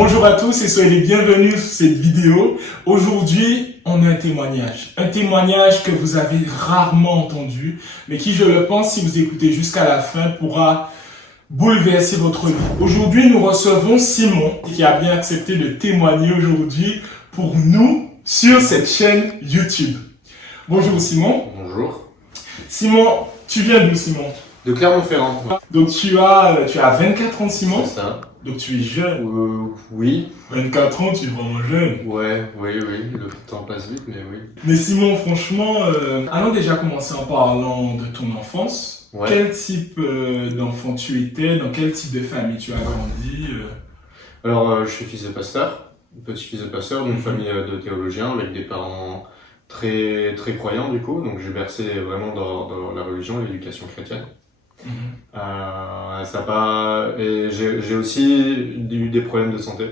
Bonjour à tous et soyez les bienvenus sur cette vidéo. Aujourd'hui, on a un témoignage. Un témoignage que vous avez rarement entendu, mais qui, je le pense, si vous écoutez jusqu'à la fin, pourra bouleverser votre vie. Aujourd'hui, nous recevons Simon, qui a bien accepté de témoigner aujourd'hui pour nous sur cette chaîne YouTube. Bonjour Simon. Bonjour. Simon, tu viens d'où Simon? De Clermont-Ferrand. Donc tu as 24 ans Simon? C'est ça. Donc tu es jeune. Oui. 24 ans, tu es vraiment jeune. Ouais, oui. Le temps passe vite, mais oui. Mais Simon, franchement, allons déjà commencer en parlant de ton enfance. Ouais. Quel type d'enfant tu étais? Dans quel type de famille tu as grandi? Alors, je suis fils de pasteur, petit-fils de pasteur d'une famille de théologiens avec des parents très croyants du coup. Donc j'ai bercé vraiment dans la religion, l'éducation chrétienne. Ça pas et j'ai aussi eu des problèmes de santé.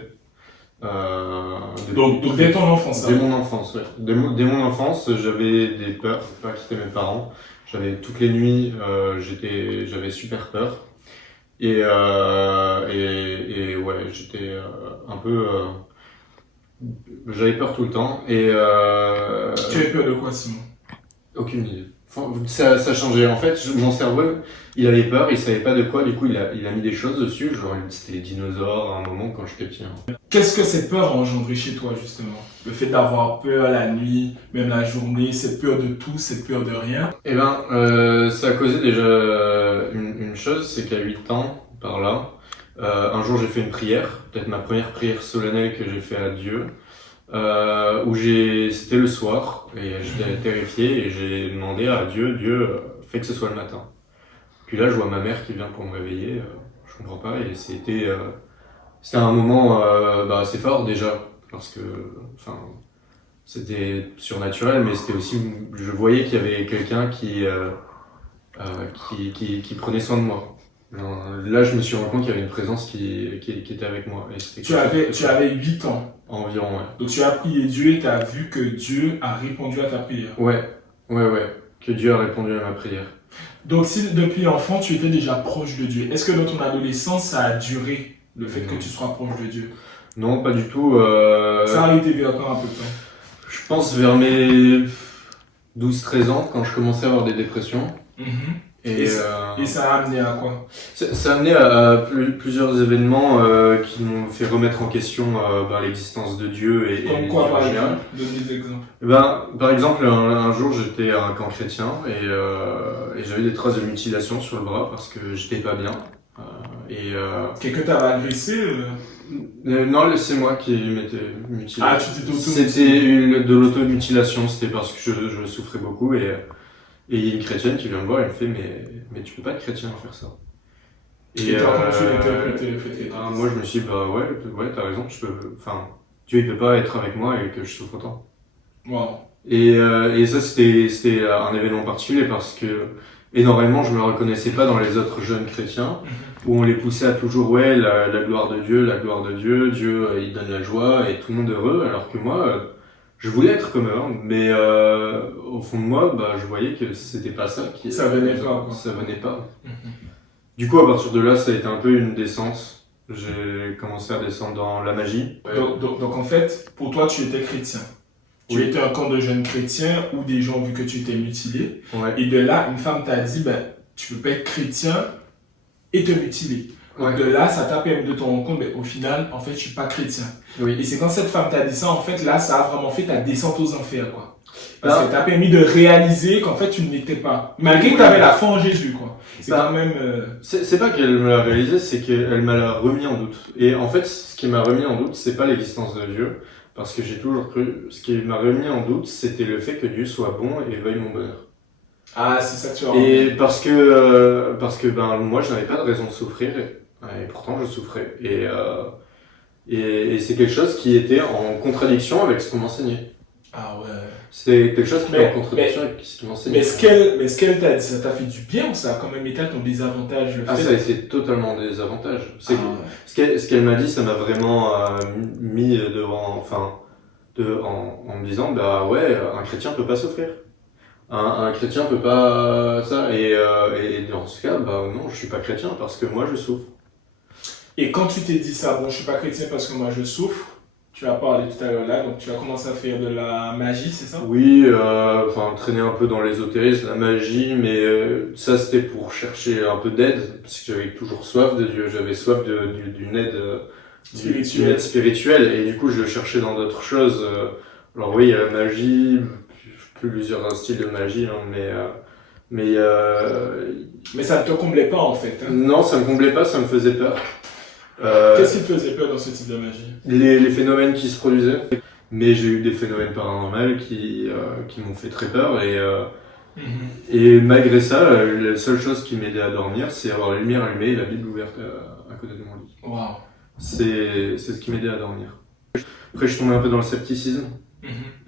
Donc dès ton enfance. Dès mon enfance, ouais. Dès mon enfance, j'avais des peurs, pas quitter mes parents. J'avais toutes les nuits, j'avais super peur. Et ouais, j'étais un peu, j'avais peur tout le temps. Et Tu avais peur de quoi, Simon? aucune idée. Ça changeait. En fait, mon cerveau, il avait peur, il savait pas de quoi. Du coup, il a mis des choses dessus. Genre, c'était les dinosaures à un moment quand j'étais petit. Qu'est-ce que cette peur a engendré chez toi, justement? Le fait d'avoir peur la nuit, même la journée, cette peur de tout, cette peur de rien? Eh ben, ça a causé déjà une chose, c'est qu'à 8 ans, par là, un jour j'ai fait une prière, peut-être ma première prière solennelle que j'ai fait à Dieu, c'était le soir, et j'étais terrifié, et j'ai demandé à Dieu, fais que ce soit le matin. Puis là, je vois ma mère qui vient pour me réveiller, je comprends pas, et c'était un moment assez fort déjà, parce que, enfin, c'était surnaturel, mais c'était aussi, je voyais qu'il y avait quelqu'un qui prenait soin de moi. Genre, là, je me suis rendu compte qu'il y avait une présence qui était avec moi. Et Tu avais 8 ans. Environ, ouais. Donc tu as prié Dieu et tu as vu que Dieu a répondu à ta prière. Ouais. Que Dieu a répondu à ma prière. Donc si depuis enfant tu étais déjà proche de Dieu, est-ce que dans ton adolescence ça a duré le fait que tu sois proche de Dieu? Non, pas du tout. Ça a été vers quand à peu près? Je pense vers mes 12-13 ans, quand je commençais à avoir des dépressions. Et ça a amené à quoi? Ça a amené à plusieurs événements qui m'ont fait remettre en question l'existence de Dieu et Comme quoi par exemple? Donne des exemples. Par exemple, un jour j'étais à un camp chrétien et j'avais des traces de mutilation sur le bras parce que j'étais pas bien. Quelqu'un t'avait agressé? Non, c'est moi qui m'étais mutilé. Ah, tu t'étais auto-mutilé? C'était de l'automutilation, c'était parce que je souffrais beaucoup et il y a une chrétienne qui vient me voir et me fait mais tu peux pas être chrétien à faire ça. Et comment tu l'interprétais le fait? Moi je me suis dit ouais t'as raison, Dieu il peut pas être avec moi et que je souffre autant. Wow. Et ça c'était un événement particulier parce que énormément je me reconnaissais pas dans les autres jeunes chrétiens où on les poussait à toujours la gloire de Dieu, Dieu il donne la joie et tout le monde est heureux, alors que moi je voulais être comme eux, mais au fond de moi, je voyais que c'était pas ça. Ça venait pas, quoi. Ça venait pas. Du coup, à partir de là, ça a été un peu une descente. J'ai commencé à descendre dans la magie. Donc en fait, pour toi, tu étais chrétien. Tu étais un camp de jeunes chrétiens où des gens ont vu que tu étais mutilé. Ouais. Et de là, une femme t'a dit, tu peux pas être chrétien et te mutiler. Ouais. De là, ça t'a permis de te rendre compte, au final, en fait, je suis pas chrétien. Oui. Et c'est quand cette femme t'a dit ça, en fait, là, ça a vraiment fait ta descente aux enfers, quoi. Parce que t'a permis de réaliser qu'en fait, tu ne l'étais pas. Malgré que t'avais la foi en Jésus, quoi. C'est quand même... C'est pas qu'elle me l'a réalisé, c'est qu'elle m'a l'a remis en doute. Et en fait, ce qui m'a remis en doute, c'est pas l'existence de Dieu, parce que j'ai toujours cru. Ce qui m'a remis en doute, c'était le fait que Dieu soit bon et veuille mon bonheur. Ah, c'est ça que tu as Et parce que moi, je n'avais pas de raison de souffrir. Et pourtant je souffrais et c'est quelque chose qui était en contradiction avec ce qu'on m'enseignait. Ah ouais. C'est quelque chose qui était en contradiction avec ce qu'on m'enseignait. Mais ce qu'elle t'a dit, ça t'a fait du bien ou ça a quand même été ton désavantage? Ça a été totalement un désavantage. Ce qu'elle m'a dit, ça m'a vraiment mis devant, en me disant un chrétien peut pas souffrir. Un chrétien peut pas ça et dans ce cas non, je suis pas chrétien parce que moi je souffre. Et quand tu t'es dit ça, bon, je suis pas chrétien parce que moi je souffre, tu as parlé tout à l'heure là, donc tu as commencé à faire de la magie, c'est ça? Oui, enfin, traîner un peu dans l'ésotérisme, la magie, mais ça c'était pour chercher un peu d'aide, parce que j'avais toujours soif de Dieu, j'avais soif d'une aide, d'une aide spirituelle, et du coup je le cherchais dans d'autres choses. Alors oui, il y a la magie, plusieurs styles de magie, hein, mais Mais ça ne te comblait pas en fait, hein? non, ça me comblait pas, ça me faisait peur. Qu'est-ce qui te faisait peur dans ce type de magie? Les phénomènes qui se produisaient, mais j'ai eu des phénomènes paranormaux qui m'ont fait très peur, et malgré ça, la seule chose qui m'aidait à dormir, c'est avoir la lumière allumée et la Bible ouverte à côté de mon lit. Wow. C'est ce qui m'aidait à dormir. Après, je suis tombé un peu dans le scepticisme,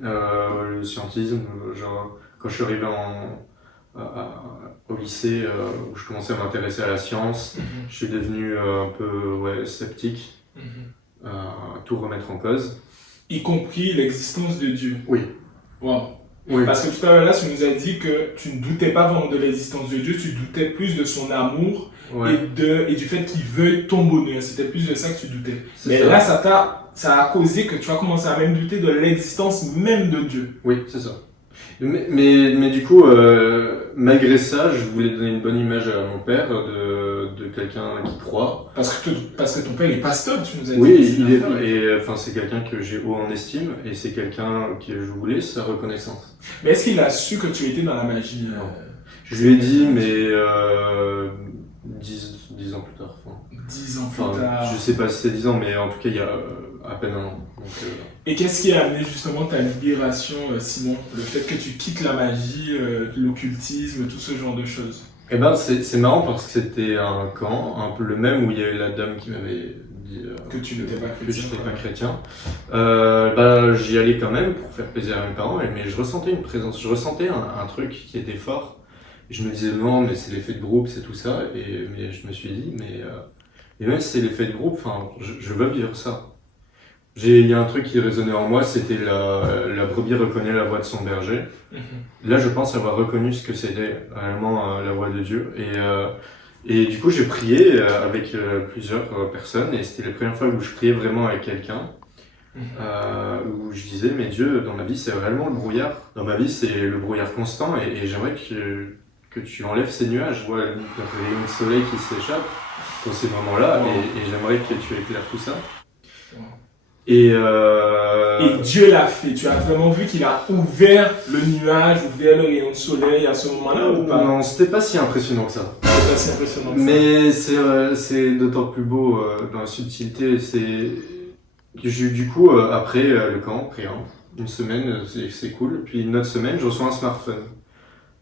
le scientisme. Genre, quand je suis arrivé au lycée, où je commençais à m'intéresser à la science, je suis devenu un peu sceptique, à tout remettre en cause. Y compris l'existence de Dieu. Oui. Wow. Oui. Parce que tout à l'heure là, tu nous as dit que tu ne doutais pas vraiment de l'existence de Dieu, tu doutais plus de son amour et du fait qu'il veuille ton bonheur. C'était plus de ça que tu doutais. Mais là, ça a causé que tu as commencé à même douter de l'existence même de Dieu. Oui, c'est ça. Mais du coup, malgré ça, je voulais donner une bonne image à mon père de quelqu'un qui croit. Parce que ton père est pasteur, tu nous as dit. Oui, c'est quelqu'un que j'ai haut en estime, et c'est quelqu'un que je voulais sa reconnaissance. Mais est-ce qu'il a su que tu étais dans la magie? Je lui ai dit, mais 10 ans plus tard. 10 ans plus tard. Je sais pas si c'est 10 ans, mais en tout cas, il y a à peine un an. Donc, Et qu'est-ce qui a amené justement ta libération, Simon? Le fait que tu quittes la magie, l'occultisme, tout ce genre de choses. Eh ben, c'est marrant parce que c'était un camp, un peu le même où il y avait la dame qui m'avait dit que tu n'étais pas chrétien. Que je n'étais pas chrétien. J'y allais quand même pour faire plaisir à mes parents, mais je ressentais une présence, je ressentais un truc qui était fort. Et je me disais non, mais c'est l'effet de groupe, c'est tout ça. Mais je me suis dit, mais même si c'est l'effet de groupe, enfin, je veux vivre ça. Il y a un truc qui résonnait en moi, c'était la brebis reconnaît la voix de son berger. Là, je pense avoir reconnu ce que c'était réellement la voix de Dieu. Et du coup, j'ai prié avec plusieurs personnes, et c'était la première fois où je priais vraiment avec quelqu'un, où je disais, mais Dieu, dans ma vie, c'est réellement le brouillard. Dans ma vie, c'est le brouillard constant, et j'aimerais que tu enlèves ces nuages. Je vois le rayon de soleil qui s'échappe dans ces moments-là, et j'aimerais que tu éclaires tout ça. Et Dieu l'a fait. Tu as vraiment vu qu'il a ouvert le nuage, ouvert le rayon de soleil à ce moment-là ou pas? Non, c'était pas si impressionnant que ça. C'était pas si impressionnant que ça. Mais c'est d'autant plus beau dans la subtilité. Du coup, après le camp, une semaine, c'est cool. Puis une autre semaine, je reçois un smartphone.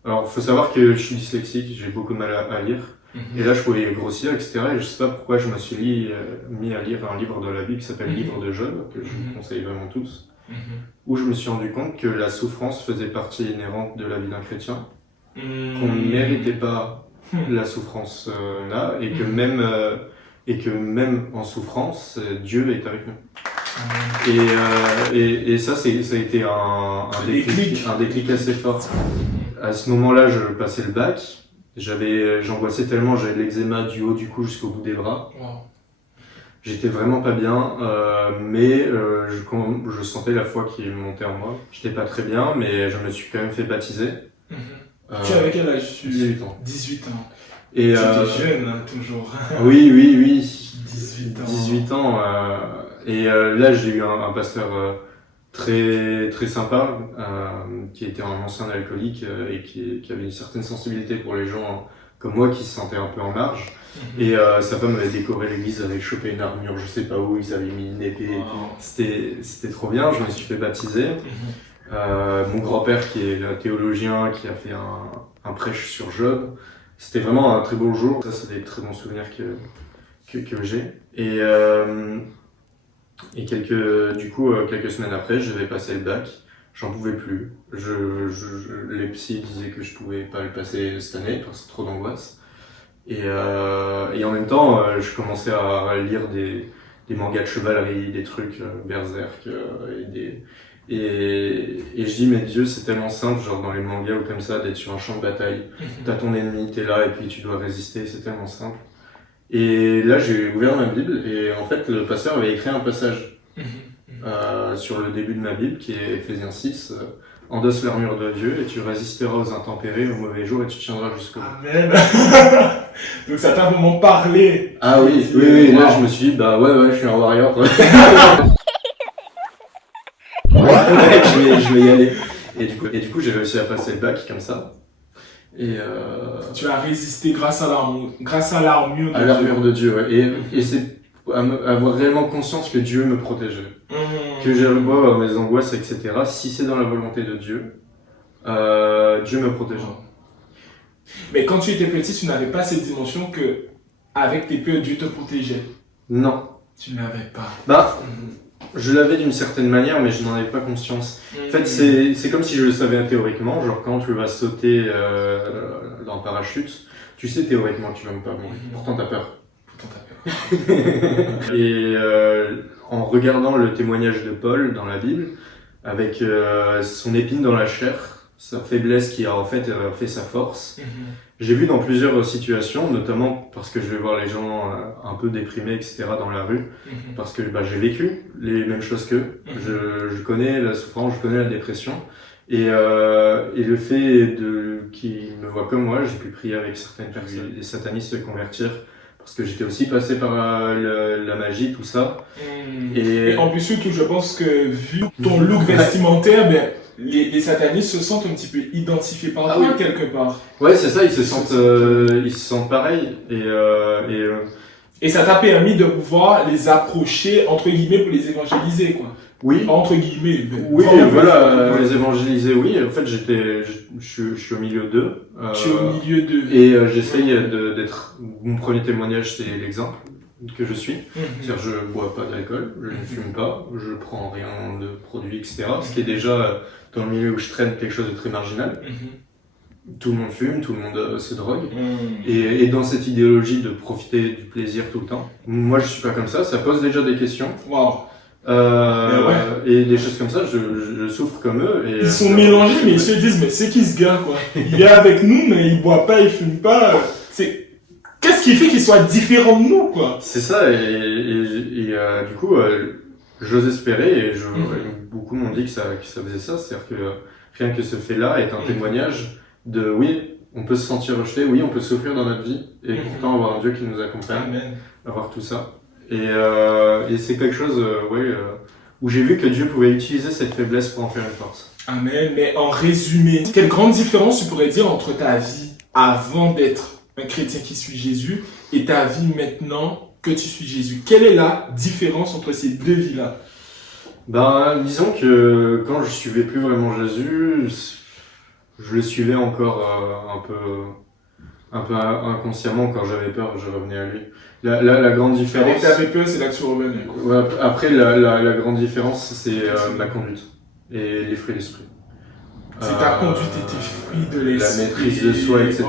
Alors, faut savoir que je suis dyslexique, j'ai beaucoup de mal à lire. Et là, je pouvais grossir, etc. Et je sais pas pourquoi je me suis mis à lire un livre de la Bible qui s'appelle Livre de Job, que je vous conseille vraiment tous, où je me suis rendu compte que la souffrance faisait partie inhérente de la vie d'un chrétien, qu'on ne méritait pas la souffrance là, et que même en souffrance, Dieu est avec nous. Et ça, ça a été un déclic assez fort. À ce moment-là, je passais le bac. J'angoissais tellement, j'avais de l'eczéma du haut du cou jusqu'au bout des bras. Wow. J'étais vraiment pas bien, mais je sentais la foi qui montait en moi. J'étais pas très bien, mais je me suis quand même fait baptiser. Tu avais quel âge? 18 ans. 18 ans. Et tu étais jeune, hein, toujours. Oui. 18 ans. Là, j'ai eu un pasteur très très sympa, qui était un ancien alcoolique et qui avait une certaine sensibilité pour les gens comme moi qui se sentaient un peu en marge. Et sa femme avait décoré l'église, avait chopé une armure, je sais pas où, ils avaient mis une épée. C'était trop bien, je me suis fait baptiser. Mon grand-père qui est théologien, qui a fait un prêche sur Job. C'était vraiment un très beau jour, ça c'est des très bons souvenirs que j'ai. Et quelques semaines après, je devais passer le bac. J'en pouvais plus. Les psys disaient que je pouvais pas le passer cette année parce que trop d'angoisse. Et en même temps, je commençais à lire des mangas de chevalerie, des trucs berserk, et je dis, mais Dieu, c'est tellement simple, genre dans les mangas ou comme ça, d'être sur un champ de bataille. T'as ton ennemi, t'es là, et puis tu dois résister, c'est tellement simple. Et là, j'ai ouvert ma Bible et en fait, le pasteur avait écrit un passage sur le début de ma Bible qui est Ephésiens 6. Endosse l'armure de Dieu et tu résisteras aux intempéries, aux mauvais jours et tu tiendras jusqu'au bout. Amen. Donc ça t'a vraiment parlé. Ah oui, là je me suis dit, bah ouais, je suis un warrior. je vais y aller. Et du coup, j'ai réussi à passer le bac comme ça. Et tu as résisté grâce à l'armure à l'armure de Dieu, ouais. Et c'est avoir réellement conscience que Dieu me protégeait. Que j'ai le bois, mes angoisses, etc. Si c'est dans la volonté de Dieu, Dieu me protège. Mais quand tu étais petit, tu n'avais pas cette dimension que, avec tes peurs, Dieu te protégeait. Non. Tu ne l'avais pas. Bah, je l'avais d'une certaine manière, mais je n'en avais pas conscience. En fait, c'est comme si je le savais théoriquement. Genre, quand tu vas sauter dans le parachute, tu sais théoriquement que tu vas me pas mourir. Pourtant, t'as peur. Et en regardant le témoignage de Paul dans la Bible, avec son épine dans la chair, sa faiblesse qui a en fait fait sa force, j'ai vu dans plusieurs situations, notamment parce que je vais voir les gens un peu déprimés, etc. dans la rue, parce que j'ai vécu les mêmes choses qu'eux. Je connais la souffrance, je connais la dépression. Et le fait qu'ils me voient comme moi, j'ai pu prier avec certaines personnes, des satanistes se convertir, parce que j'étais aussi passé par la magie, tout ça. Et en plus, surtout, je pense que vu ton look vestimentaire, ben, les satanistes se sentent un petit peu identifiés par toi, quelque part. Ouais, c'est ça, ils se sentent pareil. Et ça t'a permis de pouvoir les approcher, entre guillemets, pour les évangéliser, quoi. Oui. Entre guillemets. Oui, voilà, les évangéliser, oui. En fait, je suis au milieu d'eux. Tu es au milieu d'eux. Et j'essaye d'être, mon premier témoignage, c'est l'exemple que je suis. C'est-à-dire, je bois pas d'alcool, je ne fume pas, je prends rien de produits, etc. Ce qui est déjà, dans le milieu où je traîne, quelque chose de très marginal. Tout le monde fume, tout le monde se drogue. Et dans cette idéologie de profiter du plaisir tout le temps, moi je suis pas comme ça pose déjà des questions. Wow. Et des choses comme ça, je souffre comme eux. Et ils sont mélangés, mais ils se disent, mais c'est qui ce gars, quoi? Il est avec nous, mais il boit pas, il fume pas. Qu'est-ce qui fait qu'il soit différent de nous, quoi? C'est ça, du coup, j'ose espérer, et beaucoup m'ont dit que ça faisait ça, c'est-à-dire que rien que ce fait-là est un témoignage de oui, on peut se sentir rejeté, oui, on peut souffrir dans notre vie, et pourtant avoir un Dieu qui nous accompagne, avoir tout ça. Et c'est quelque chose où j'ai vu que Dieu pouvait utiliser cette faiblesse pour en faire une force. Amen. Mais en résumé, quelle grande différence tu pourrais dire entre ta vie avant d'être un chrétien qui suit Jésus et ta vie maintenant que tu suis Jésus? Quelle est la différence entre ces deux vies-là? Disons que quand je suivais plus vraiment Jésus, je le suivais encore un peu inconsciemment. Quand j'avais peur, je revenais à lui. La grande différence... Quand tu avais peur, c'est là que tu revenais. Ouais, après, la grande différence, c'est ma conduite et les fruits de l'esprit. C'est ta conduite et tes fruits de l'esprit. La maîtrise de soi, etc.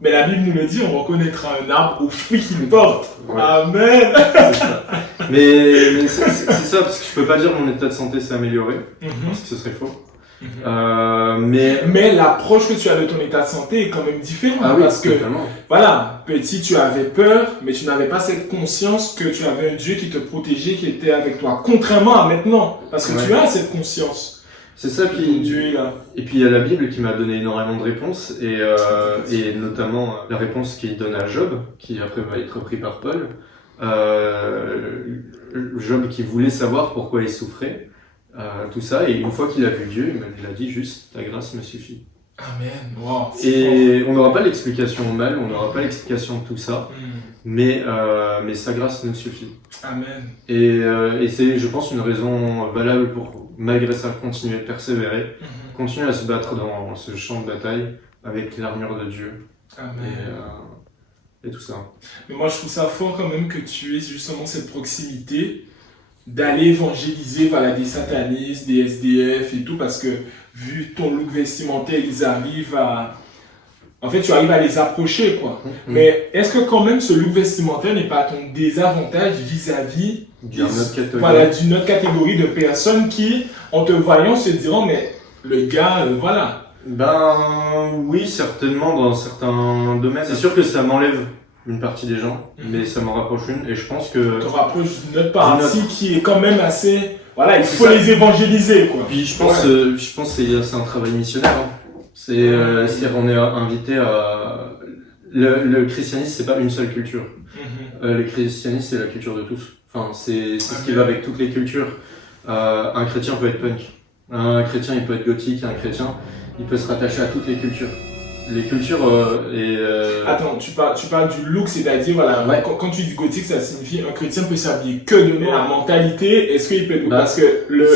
Mais la Bible nous le dit, on reconnaîtra un arbre aux fruits qu'il porte. Ouais. Amen. C'est ça. Mais c'est ça, parce que je peux pas dire que mon état de santé s'est amélioré, parce que ce serait faux. Mais l'approche que tu as de ton état de santé est quand même différente, parce que voilà, petit tu avais peur, mais tu n'avais pas cette conscience que tu avais un Dieu qui te protégeait, qui était avec toi, contrairement à maintenant, parce que tu as cette conscience. C'est ça, Dieu est là. Et puis il y a la Bible qui m'a donné énormément de réponses, et notamment la réponse qu'il donne à Job, qui après va être repris par Paul. Job qui voulait savoir pourquoi il souffrait. Tout ça, et une fois qu'il a vu Dieu, il a dit juste ta grâce me suffit. Amen. Wow, et on n'aura pas l'explication au mal, on n'aura pas l'explication de tout ça, mais sa grâce nous suffit. Amen. Et c'est, je pense, une raison valable pour, malgré ça, continuer de persévérer, continuer à se battre dans ce champ de bataille avec l'armure de Dieu. Amen. Et tout ça. Mais moi, je trouve ça fort quand même que tu aies justement cette proximité d'aller évangéliser des satanistes, des SDF et tout, parce que vu ton look vestimentaire, ils arrivent à... En fait, tu arrives à les approcher, quoi. Mais est-ce que quand même ce look vestimentaire n'est pas ton désavantage vis-à-vis d'une autre catégorie de personnes qui, en te voyant, se diront, mais le gars, voilà. Oui, certainement, dans certains domaines. C'est sûr que ça m'enlève une partie des gens, mais ça m'en rapproche une, et je pense que... te rapproche d'une autre partie qui est quand même assez... Voilà, il faut les évangéliser, quoi. Puis je pense que c'est un travail missionnaire. Hein. C'est-à-dire on est invité à... Le christianisme, c'est pas une seule culture. Le christianisme, c'est la culture de tous. Enfin, c'est ce qui va avec toutes les cultures. Un chrétien peut être punk. Un chrétien, il peut être gothique. Un chrétien, il peut se rattacher à toutes les cultures. Les cultures Attends, tu parles du look, c'est-à-dire, voilà, ouais. quand tu dis gothique, ça signifie un chrétien peut s'habiller que de la mentalité. Est-ce qu'il peut... Parce que le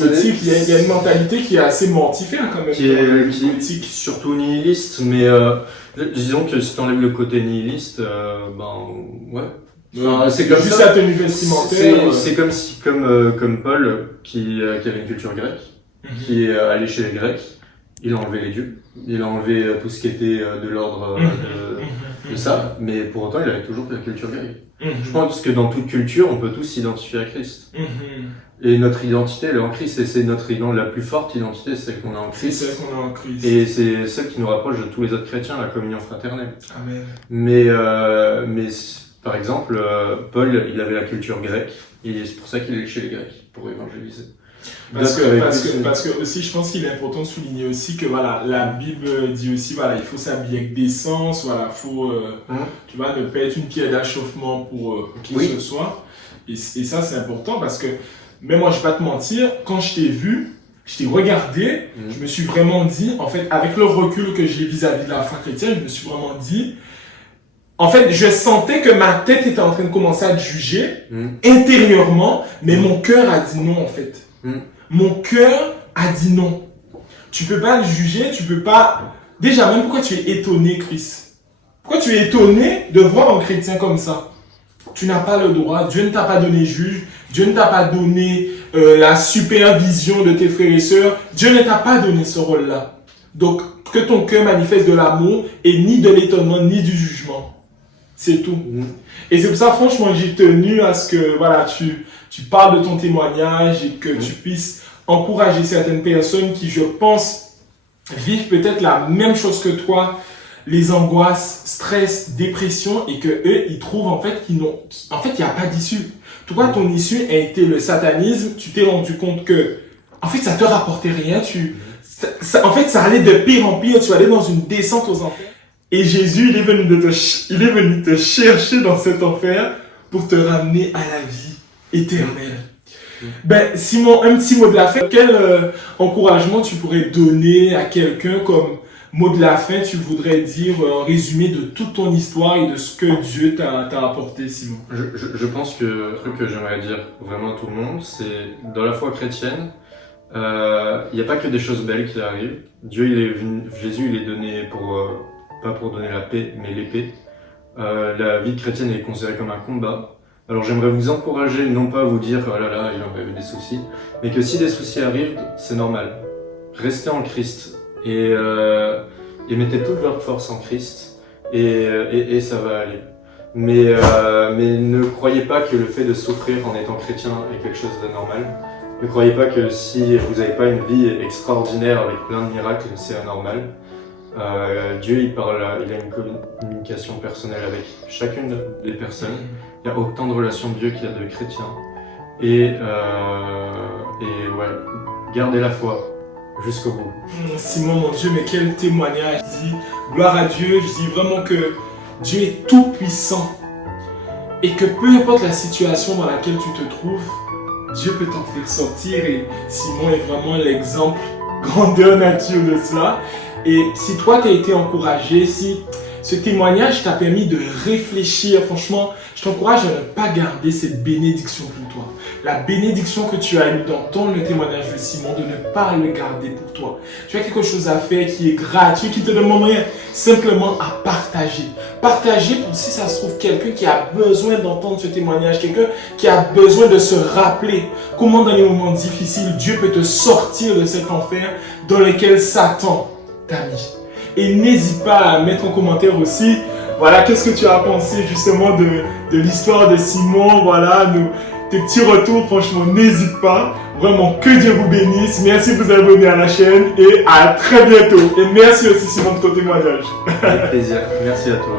gothique, il y a une mentalité qui est assez mortifère quand même. Qui est surtout nihiliste, mais disons que si t'enlèves le côté nihiliste, ouais. C'est comme juste la tenue vestimentaire. C'est comme Paul qui avait une culture grecque, qui est allé chez les Grecs. Il a enlevé les dieux, il a enlevé tout ce qui était de l'ordre de ça, mais pour autant il avait toujours la culture grecque. Je pense que dans toute culture, on peut tous s'identifier à Christ. Et notre identité, elle est en Christ, et c'est la plus forte identité, c'est celle qu'on a en Christ. C'est celle qu'on a en Christ. Et c'est celle qui nous rapproche de tous les autres chrétiens, la communion fraternelle. Amen. Mais par exemple, Paul, il avait la culture grecque, et c'est pour ça qu'il est chez les Grecs, pour évangéliser. Parce que aussi, je pense qu'il est important de souligner aussi que voilà, la Bible dit aussi voilà, il faut s'habiller avec décence, voilà, faut tu vois, ne pas être une pierre d'achoppement pour qui que ce soit. Et ça c'est important parce que même moi je vais pas te mentir, quand je t'ai vu, je t'ai regardé, je me suis vraiment dit en fait avec le recul que j'ai vis-à-vis de la foi chrétienne, je me suis vraiment dit en fait, je sentais que ma tête était en train de commencer à te juger intérieurement, mais mon cœur a dit non en fait. Mon cœur a dit non. Tu peux pas le juger, tu peux pas... Déjà, même pourquoi tu es étonné, Chris? Pourquoi tu es étonné de voir un chrétien comme ça? Tu n'as pas le droit, Dieu ne t'a pas donné juge, Dieu ne t'a pas donné la supervision de tes frères et sœurs, Dieu ne t'a pas donné ce rôle-là. Donc, que ton cœur manifeste de l'amour et ni de l'étonnement, ni du jugement. C'est tout. Et c'est pour ça, franchement, j'ai tenu à ce que voilà, tu parles de ton témoignage et que tu puisses encourager certaines personnes qui, je pense, vivent peut-être la même chose que toi, les angoisses, stress, dépression, et que eux, ils trouvent en fait il n'y a pas d'issue. Toi, ton issue a été le satanisme. Tu t'es rendu compte que, en fait, ça te rapportait rien. En fait, ça allait de pire en pire. Tu allais dans une descente aux enfers. Et Jésus, il est venu te chercher dans cet enfer pour te ramener à la vie éternelle. Ben, Simon, un petit mot de la fin. Quel encouragement tu pourrais donner à quelqu'un comme mot de la fin, tu voudrais dire en résumé de toute ton histoire et de ce que Dieu t'a apporté, Simon? Je pense que le truc que j'aimerais dire vraiment à tout le monde, c'est dans la foi chrétienne, il n'y a pas que des choses belles qui arrivent. Jésus, il est donné pas pour donner la paix, mais l'épée. La vie chrétienne est considérée comme un combat. Alors j'aimerais vous encourager, non pas vous dire oh là là, il en avait des soucis, mais que si des soucis arrivent, c'est normal. Restez en Christ et mettez toute votre force en Christ et ça va aller. Mais ne croyez pas que le fait de souffrir en étant chrétien est quelque chose de normal. Ne croyez pas que si vous n'avez pas une vie extraordinaire avec plein de miracles, c'est anormal. Dieu, il a une communication personnelle avec chacune des personnes. Il y a autant de relations de Dieu qu'il y a de chrétiens. Et ouais, gardez la foi jusqu'au bout. Simon, mon Dieu, mais quel témoignage. Je dis gloire à Dieu. Je dis vraiment que Dieu est tout puissant. Et que peu importe la situation dans laquelle tu te trouves, Dieu peut t'en faire sortir. Et Simon est vraiment l'exemple grandeur nature de cela. Et si toi, tu as été encouragé, si ce témoignage t'a permis de réfléchir, franchement, je t'encourage à ne pas garder cette bénédiction pour toi. La bénédiction que tu as eue dans le témoignage de Simon, de ne pas le garder pour toi. Tu as quelque chose à faire qui est gratuit, qui te demande rien, simplement à partager. Partager pour si ça se trouve quelqu'un qui a besoin d'entendre ce témoignage, quelqu'un qui a besoin de se rappeler comment dans les moments difficiles, Dieu peut te sortir de cet enfer dans lequel Satan t'a mis. Et n'hésite pas à mettre en commentaire aussi, voilà, qu'est-ce que tu as pensé justement de l'histoire de Simon, voilà, tes petits retours, franchement, n'hésite pas. Vraiment, que Dieu vous bénisse. Merci de vous abonner à la chaîne et à très bientôt. Et merci aussi Simon pour ton témoignage. Avec plaisir. Merci à toi.